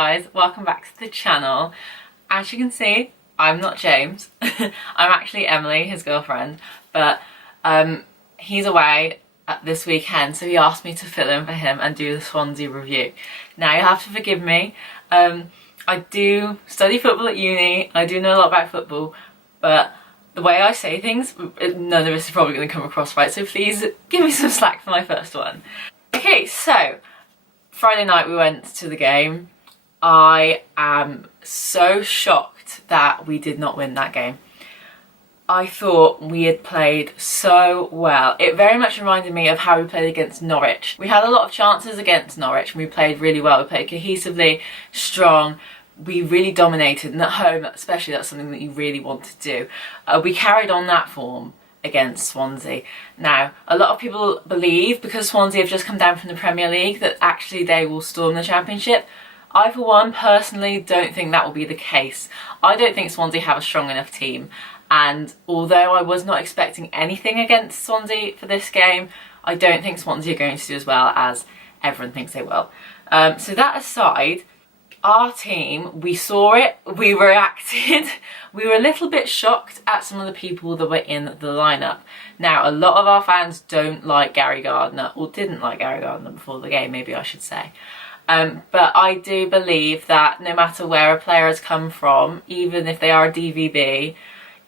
guys, welcome back to the channel. As you can see, I'm not James. I'm actually Emily, his girlfriend, but he's away this weekend, so he asked me to fill in for him and do the Swansea review. Now you'll have to forgive me. I do study football at uni, I do know a lot about football, but the way I say things, none of this is probably going to come across right, so please give me some slack for my first one. Okay, so Friday night we went to the game. I am so shocked that we did not win that game. I thought we had played so well. It very much reminded me of how we played against Norwich. We had a lot of chances against Norwich and we played really well. We played cohesively, strong. We really dominated, and at home especially, that's something that you really want to do. We carried on that form against Swansea. Now, a lot of people believe, because Swansea have just come down from the Premier League, that actually they will storm the Championship. I, for one, personally don't think that will be the case. I don't think Swansea have a strong enough team, and although I was not expecting anything against Swansea for this game, I don't think Swansea are going to do as well as everyone thinks they will. So that aside, our team, we saw it, we reacted, we were a little bit shocked at some of the people that were in the lineup. Now, a lot of our fans don't like Gary Gardner, or didn't like Gary Gardner before the game, maybe I should say. But I do believe that no matter where a player has come from, even if they are a DVB,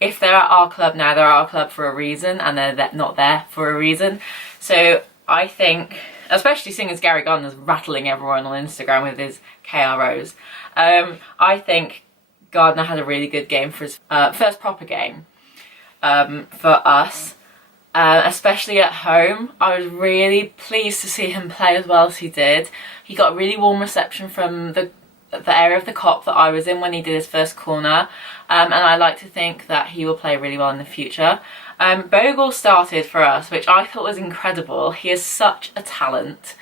if they're at our club now, they're at our club for a reason, and they're not there for a reason. So I think, especially seeing as Gary Gardner's rattling everyone on Instagram with his KROs, I think Gardner had a really good game for his first proper game for us. Especially at home. I was really pleased to see him play as well as he did. He got a really warm reception from the area of the Kop that I was in when he did his first corner, and I like to think that he will play really well in the future. Bogle started for us, which I thought was incredible. He is such a talent.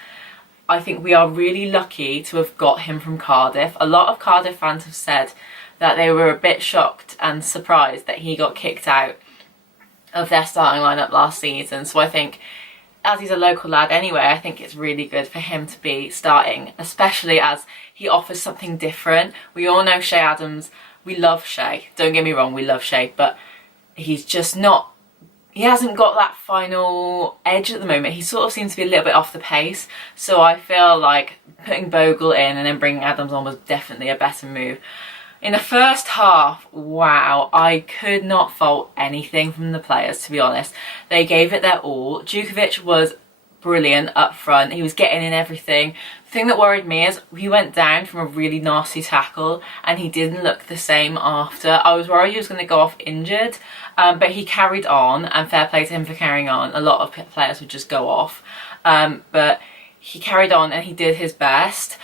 I think we are really lucky to have got him from Cardiff. A lot of Cardiff fans have said that they were a bit shocked and surprised that he got kicked out of their starting lineup last season. So I think, as he's a local lad anyway, I think it's really good for him to be starting, especially as he offers something different. We all know Shay Adams. We love Shay. Don't get me wrong, we love Shay, but he's just not, he hasn't got that final edge at the moment. He sort of seems to be a little bit off the pace. So I feel like putting Bogle in and then bringing Adams on was definitely a better move. In the first half, wow, I could not fault anything from the players, to be honest. They gave it their all. Djukovic was brilliant up front. He was getting in everything. The thing that worried me is he went down from a really nasty tackle and he didn't look the same after. I was worried he was going to go off injured, but he carried on, and fair play to him for carrying on. A lot of players would just go off, but he carried on and he did his best.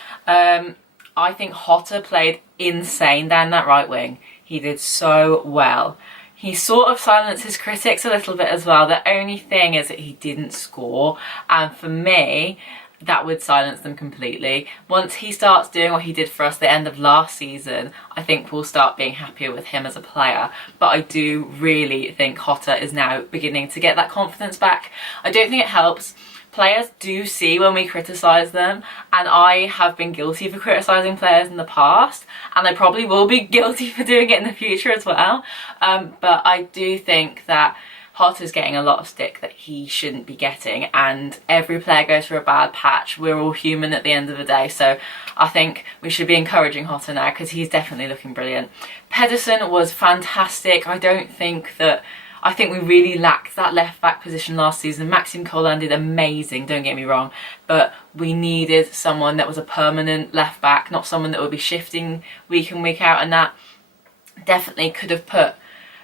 I think Hotter played insane down that right wing. He did so well. He sort of silenced his critics a little bit as well. The only thing is that he didn't score, and for me, that would silence them completely. Once he starts doing what he did for us at the end of last season, I think we'll start being happier with him as a player. But I do really think Hotter is now beginning to get that confidence back. I don't think it helps. Players do see when we criticise them, and I have been guilty for criticising players in the past, and I probably will be guilty for doing it in the future as well. But I do think that Hotter's getting a lot of stick that he shouldn't be getting, and every player goes through a bad patch. We're all human at the end of the day, so I think we should be encouraging Hotter now because he's definitely looking brilliant. Pedersen was fantastic. I think we really lacked that left-back position last season. Maxime Colin did amazing, don't get me wrong, but we needed someone that was a permanent left-back, not someone that would be shifting week in, week out, and that definitely could have put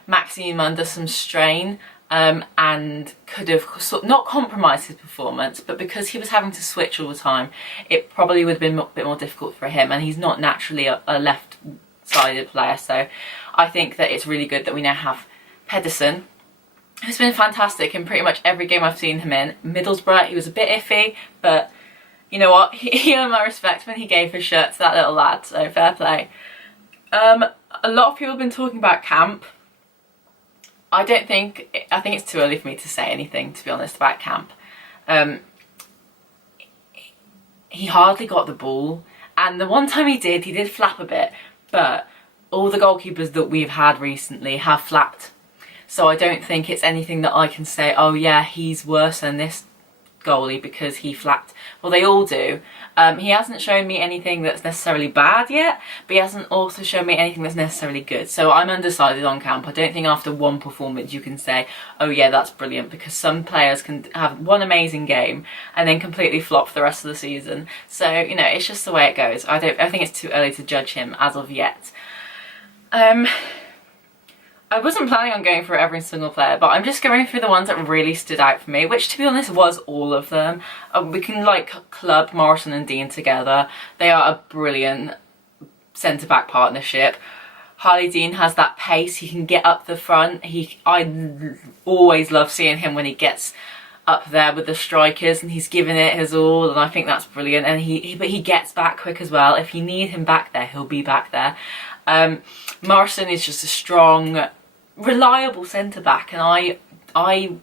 Maxime under some strain, and could have not compromised his performance, but because he was having to switch all the time, it probably would have been a bit more difficult for him, and he's not naturally a left-sided player, so I think that it's really good that we now have Pedersen, who's been fantastic in pretty much every game I've seen him in. Middlesbrough, he was a bit iffy, but you know what? He earned my respect when he gave his shirt to that little lad, so fair play. A lot of people have been talking about Camp. I think it's too early for me to say anything, to be honest, about Camp. He hardly got the ball, And the one time he did flap a bit, but all the goalkeepers that we've had recently have flapped. So I don't think it's anything that I can say, oh yeah, he's worse than this goalie because he flapped. Well, they all do. He hasn't shown me anything that's necessarily bad yet, but he hasn't also shown me anything that's necessarily good. So I'm undecided on camp. I don't think after one performance you can say, oh yeah, that's brilliant, because some players can have one amazing game and then completely flop for the rest of the season. So, you know, it's just the way it goes. I think it's too early to judge him as of yet. I wasn't planning on going through every single player, but I'm just going through the ones that really stood out for me, which to be honest was all of them. We can like club Morrison and Dean together. They are a brilliant centre-back partnership. Harley Dean has that pace, he can get up the front. I always love seeing him when he gets up there with the strikers and he's giving it his all, and I think that's brilliant. And but he gets back quick as well. If you need him back there, he'll be back there. Morrison is just a strong, reliable centre-back, and I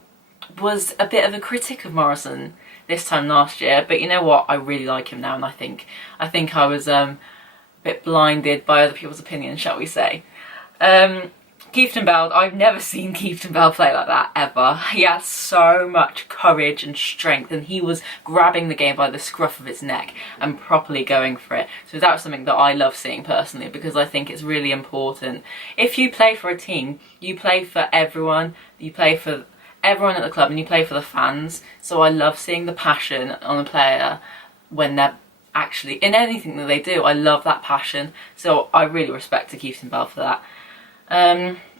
was a bit of a critic of Morrison this time last year, but you know what, I really like him now, and I think I was a bit blinded by other people's opinions, shall we say. Keefton Bell, I've never seen Keefton Bell play like that, ever. He has so much courage and strength, and he was grabbing the game by the scruff of its neck and properly going for it. So that was something that I love seeing personally, because I think it's really important. If you play for a team, you play for everyone, you play for everyone at the club, and you play for the fans. So I love seeing the passion on a player when they're actually in anything that they do. I love that passion, so I really respect to Keefton Bell for that.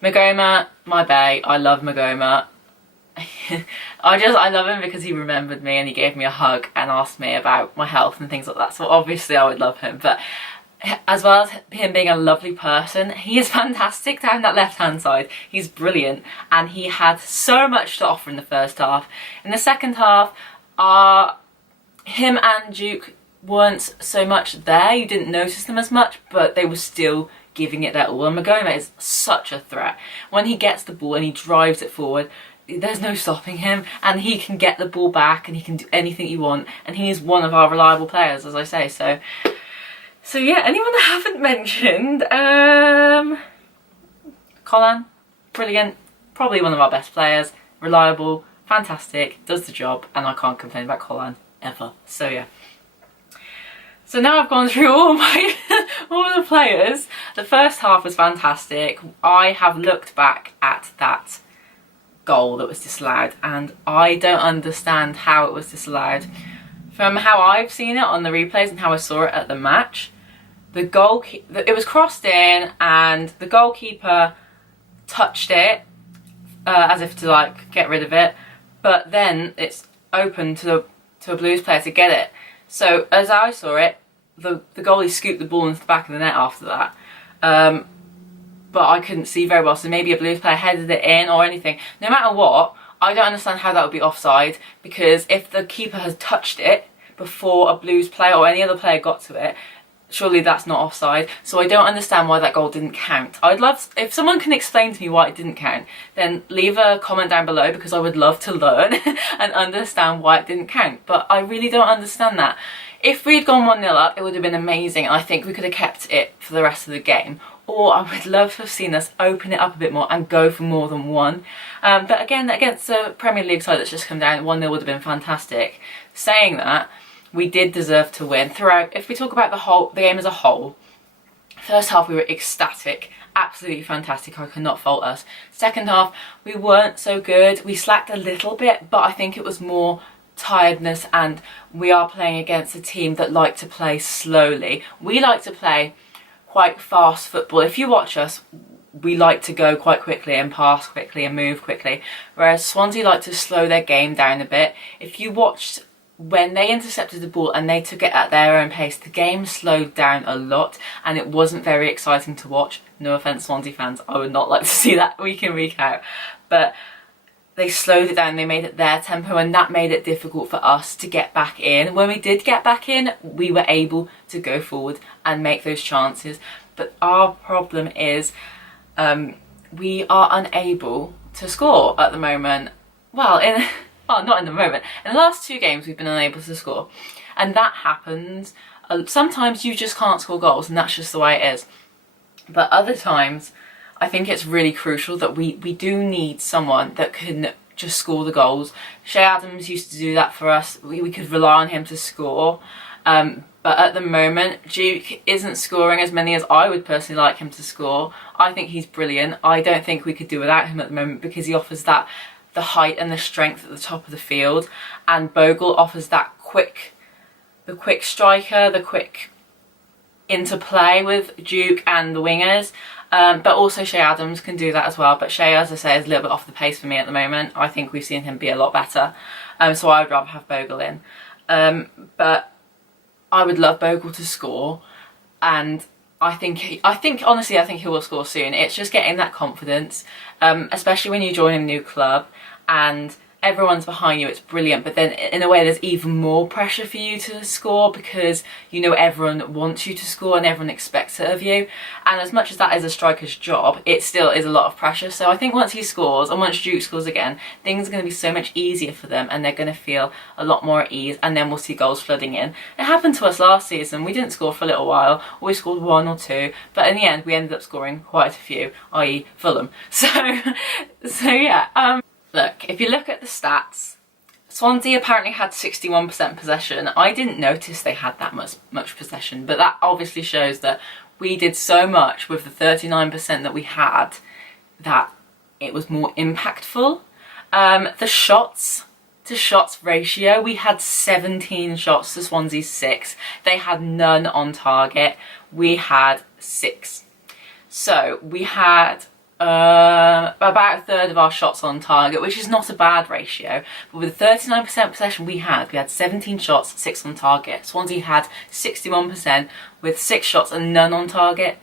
Magoma, my bae, I love Magoma. I love him because he remembered me and he gave me a hug and asked me about my health and things like that, so obviously I would love him. But as well as him being a lovely person, he is fantastic down that left hand side. He's brilliant, and he had so much to offer in the first half. In the second half, him and Duke weren't so much there, you didn't notice them as much, but they were still giving it their all. And Magoma is such a threat. When he gets the ball and he drives it forward, there's no stopping him, and he can get the ball back and he can do anything you want, and he is one of our reliable players, as I say. So yeah, anyone I haven't mentioned, Colin, brilliant, probably one of our best players, reliable, fantastic, does the job, and I can't complain about Colin ever. So yeah. So now I've gone through all the players. The first half was fantastic. I have looked back at that goal that was disallowed, and I don't understand how it was disallowed. From how I've seen it on the replays and how I saw it at the match, it was crossed in and the goalkeeper touched it as if to like get rid of it, but then it's open to a Blues player to get it. So as I saw it, the goalie scooped the ball into the back of the net after that. But I couldn't see very well, so maybe a Blues player headed it in or anything. No matter what, I don't understand how that would be offside, because if the keeper has touched it before a Blues player or any other player got to it, surely that's not offside. So I don't understand why that goal didn't count. I'd love, if someone can explain to me why it didn't count, then leave a comment down below, because I would love to learn and understand why it didn't count. But I really don't understand that. If we'd gone 1-0 up, it would have been amazing, and I think we could have kept it for the rest of the game. Or I would love to have seen us open it up a bit more and go for more than one. But again, against the Premier League side that's just come down, 1-0 would have been fantastic. Saying that, we did deserve to win throughout. If we talk about the game as a whole, first half we were ecstatic, absolutely fantastic, I could not fault us. Second half, we weren't so good, we slacked a little bit, but I think it was more tiredness, and we are playing against a team that like to play slowly. We like to play quite fast football. If you watch us, we like to go quite quickly and pass quickly and move quickly, whereas Swansea like to slow their game down a bit. If you watched when they intercepted the ball and they took it at their own pace, the game slowed down a lot and it wasn't very exciting to watch. No offence, Swansea fans, I would not like to see that week in, week out. But they slowed it down, they made it their tempo, and that made it difficult for us to get back in. When we did get back in, we were able to go forward and make those chances. But our problem is we are unable to score at the moment. Well, not in the moment. In the last two games, we've been unable to score. And that happens Sometimes you just can't score goals, and that's just the way it is. But other times, I think it's really crucial that we do need someone that can just score the goals. Shay Adams used to do that for us. We could rely on him to score. But at the moment, Duke isn't scoring as many as I would personally like him to score. I think he's brilliant. I don't think we could do without him at the moment because he offers the height and the strength at the top of the field, and Bogle offers the quick striker, the quick interplay with Duke and the wingers. But also Shay Adams can do that as well. But Shay, as I say, is a little bit off the pace for me at the moment. I think we've seen him be a lot better. So I would rather have Bogle in. But I would love Bogle to score, and I think honestly he will score soon. It's just getting that confidence, especially when you join a new club and everyone's behind you. It's brilliant, but then in a way there's even more pressure for you to score because you know everyone wants you to score and everyone expects it of you. And as much as that is a striker's job, it still is a lot of pressure. So I think once he scores and once Duke scores again, things are going to be so much easier for them and they're going to feel a lot more at ease, and then we'll see goals flooding in. It happened to us last season. We didn't score for a little while, or we scored 1 or 2, but in the end we ended up scoring quite a few, i.e. Fulham. So yeah. Look, if you look at the stats, Swansea apparently had 61% possession. I didn't notice they had that much possession, but that obviously shows that we did so much with the 39% that we had that it was more impactful. The shots to shots ratio, we had 17 shots to Swansea's 6. They had none on target. We had 6. So we had about a third of our shots on target, which is not a bad ratio. But with 39% possession we had 17 shots, 6 on target. Swansea had 61% with 6 shots and none on target.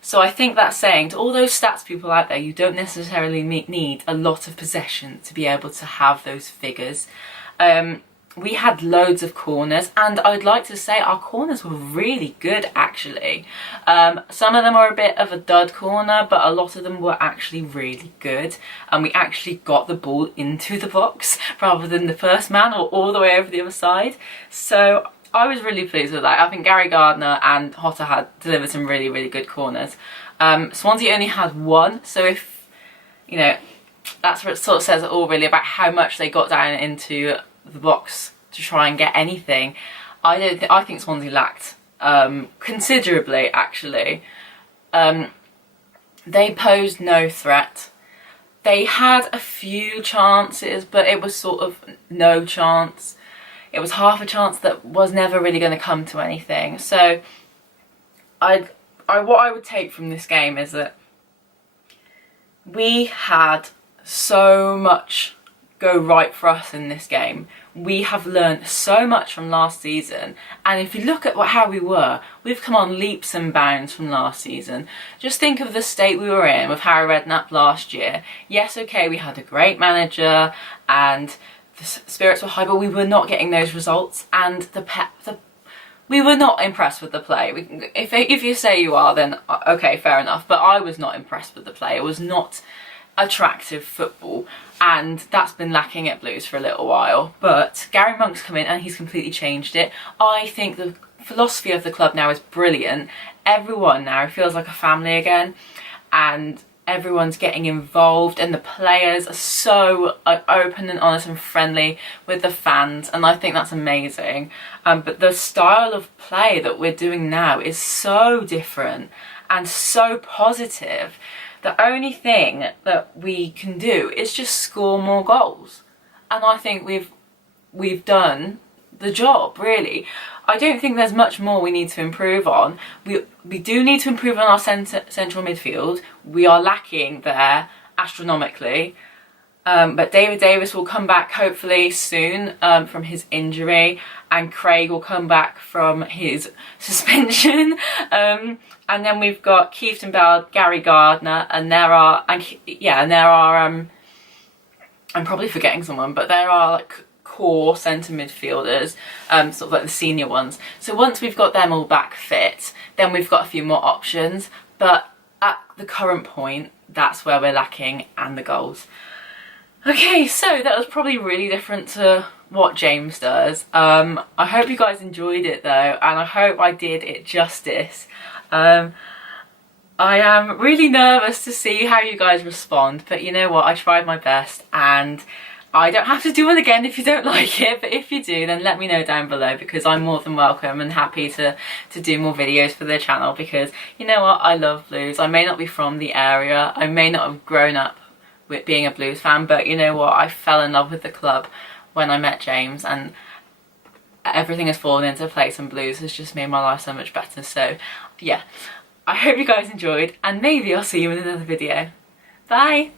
So I think that's saying to all those stats people out there, you don't necessarily need a lot of possession to be able to have those figures. We had loads of corners, and I'd like to say our corners were really good actually. Some of them were a bit of a dud corner, but a lot of them were actually really good, and we actually got the ball into the box rather than the first man or all the way over the other side. So I was really pleased with that. I think Gary Gardner and Hotter had delivered some really, really good corners. Swansea only had 1, so if, you know, that's what it sort of says it all really about how much they got down into the box to try and get anything. I think Swansea lacked considerably actually. They posed no threat. They had a few chances, but it was sort of no chance. It was half a chance that was never really going to come to anything. So what I would take from this game is that we had so much go right for us in this game. We have learned so much from last season, and if you look at how we were, we've come on leaps and bounds from last season. Just think of the state we were in with Harry Redknapp last year. Yes, okay, we had a great manager and the spirits were high, but we were not getting those results, and we were not impressed with the play. If you say you are, then okay, fair enough, but I was not impressed with the play. It was not attractive football, and that's been lacking at Blues for a little while. But Gary Monk's come in and he's completely changed it. I think the philosophy of the club now is brilliant. Everyone now feels like a family again, and everyone's getting involved, and the players are so open and honest and friendly with the fans, and I think that's amazing. But the style of play that we're doing now is so different and so positive. The only thing that we can do is just score more goals, and I think we've done the job really. I don't think there's much more we need to improve on. We do need to improve on our central midfield. We are lacking there astronomically, but David Davis will come back hopefully soon from his injury, and Craig will come back from his suspension. And then we've got Keith Bell, Gary Gardner, and there are I'm probably forgetting someone, but there are like core centre midfielders, sort of like the senior ones. So once we've got them all back fit, then we've got a few more options. But at the current point, that's where we're lacking, and the goals. Okay, so that was probably really different to what James does. I hope you guys enjoyed it though, and I hope I did it justice. I am really nervous to see how you guys respond, but you know what, I tried my best, and I don't have to do it again if you don't like it, but if you do, then let me know down below, because I'm more than welcome and happy to do more videos for the channel, because you know what, I love blues. I may not be from the area, I may not have grown up with being a blues fan, but you know what, I fell in love with the club when I met James, and everything has fallen into place, and blues has just made my life so much better. So yeah, I hope you guys enjoyed, and maybe I'll see you in another video. Bye!